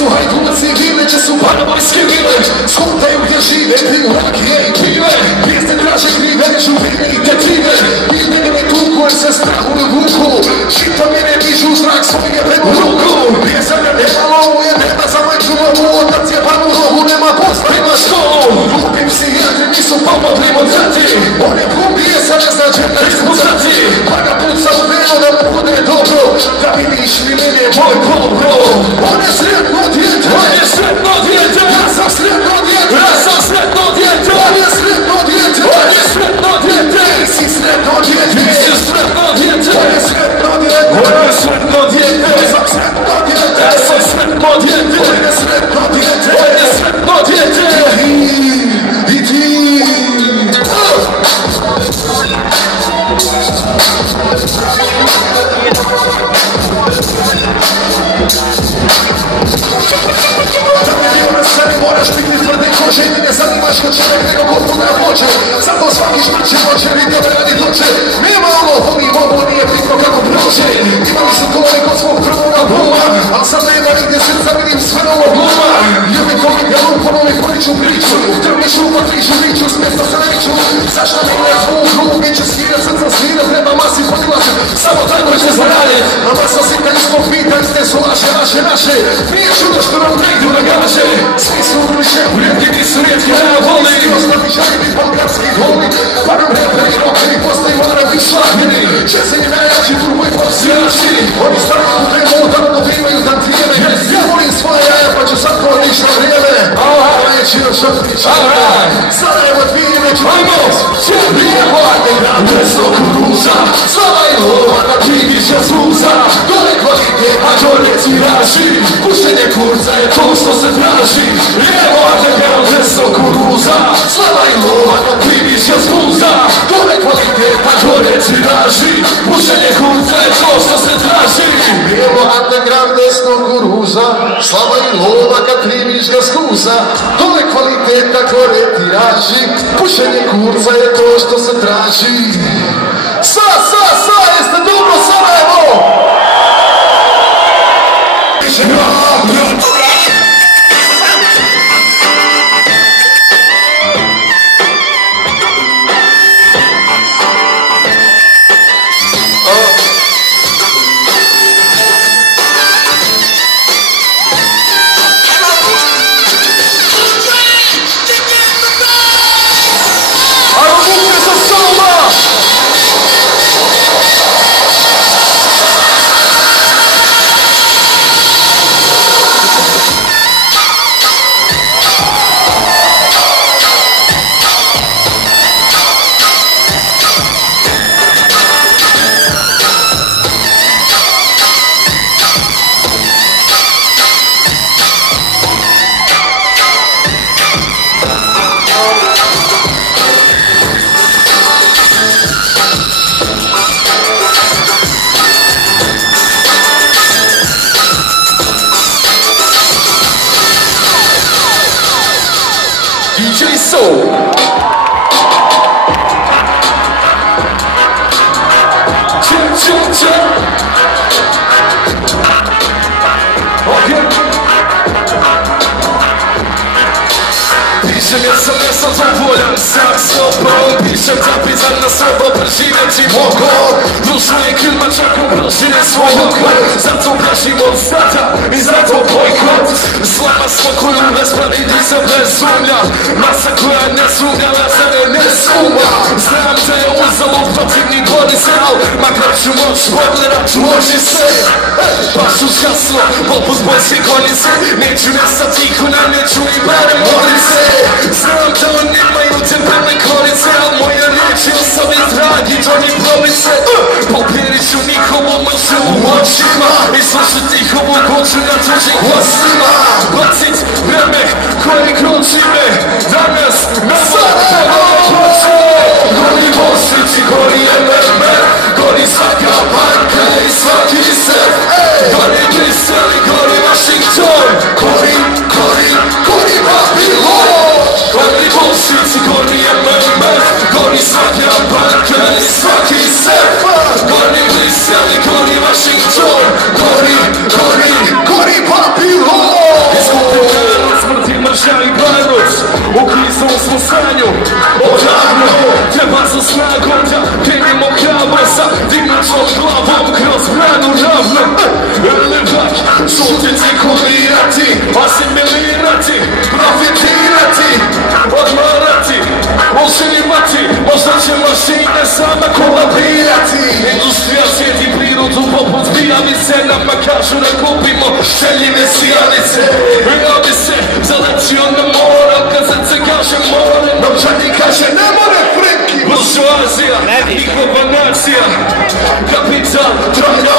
su hajduci vile, če su panamajske vile. Skontaju gdje žive, piju rakije i pive. Pjesne traže krive, žuvine i tetive. Bilne ne tuku, jer se strahu ne vuku. Žita mi ne dižu zrak svoje prema ruku. Pjesanja nema lovu, jer nema za majku lovu. Otac je van u rogu, nema posla, ima školu. Lupim si jer nisu pomogli mozati. On je pubije, sad ne znači da ispustati. Pa ga puca u veno da mu bude dobro. Da vidiš milin je moj dobro. On je sretno djete. On je sretno djete. Ja sam sretno djete. Ja sam sretno djete. On je sretno djete. On je sretno djete. Ti si sretno djete. Ti si sretno djete. On je sretno djete. On je sretno djete. Ja sam sretno djete. Ja sam sretno djete. On je sretno djete. On je sretno djete. I ti. Da mi bio na sceni moraš biti tvrde kože i ne zanimaš ko čovjek nego ko koga hoće. Zato svaki šmači može vidio da radi dođe. Nema ono, oni mogu, nije bitno kako prođe. Imali su to i kod svog prvog albuma, al sad nema nigdje srca, vidim sve novo gluma. Ljubi komi ga lupom, ovi poriču priču. Drviš lupa, križu, riču, s mjesta se neću. Zašto mi ne zvuku, bit će svira, srca svira, treba masi podilati. Samo tako će zarade, a masa si kad smo pitali, ste su naše. Nije čudo što nam negdje nagaže. Svi su uliče, rijetki nisu rijetki, a ja voli. Svi ostali žalini, bolgarski goli. Pa nam reperi, rockeri, postaju arabi šlagini. Česeni najjači, turbo i popsijači. Oni stavljaju u temu, da nam dobivaju tantijene. Ja volim svoje jaja, pa ću sad to ništa vrijeme. Neći još otpričati. Sarajevo dvije neću imos. Nije vladne grade, sto kuruza. Slava i lova, na krivića zvuza. Dole kvalitet, a dole ciraži. Pušenje kurca je to što se traži. Nije vladne grade, sto kuruza. Slava i lova, na krivića zvuza. Dole kvalitet, a dole ciraži. Pušenje kurca je to što se traži. Nije vladne grade, sto kuruza. Slava i lova, kad kriviš ga skuza. Dole kvaliteta, gore tiraži. Pušenje kurca je to što se traži. Jeste dobro Sarajevo? DJ Soul. Check. Okay. Pišem jer sam nezadovoljan sam sobom. Pišem zapizan na sobo, preživjeti mogo. Dušu je kilma čak u prošine svojog. Zato prašim od stata i zato bojkot. Slava smo koju raspraviti se bez sumnja. Masa koja ne sumnja, na sebe ne sumnja. Znam da je uzalud protivni bori se, al makar ću moć pogledat u oči se. Baš uz haslo, poput bojske konjice. Neću nestati tiho, neću i barem morit se. Znam da oni nemaju tepelne korice, al moja riječ je osobi dragi, to mi promice. Popirit ću nikomu mršu u očima i slušat njihovu koču na tuđim glasima. Bacit vreme koje kroči me danas na Sarajevo kroči. Gori Bosnici, gori MMR, gori svaka banka i svaki sef. Gori Brisel i gori Washington, gori Babylon. Gori Bosnici, gori MMR, gori svaka banka i svaki sef. Gori Brisel i gori Washington, gori Babylon. državi gledanost, u kriznom smo stanju, odavno, treba za snagu da penjemo hrabro sa dignutom glavom kroz branu ravno. Elevak, šuti cirkulirati, asimilirati, profitirati, odmarati, uživati, možda će mašine sama kolabirati. Industrija sjeti prirodu poput pijavice, nama kažu da kupimo šeljine sijalice. Ja bi se zaletio na mora, kad srce kaže more, novčani kaže ne more Frenki. Buržuazija, njihova nacija, kapital, trojna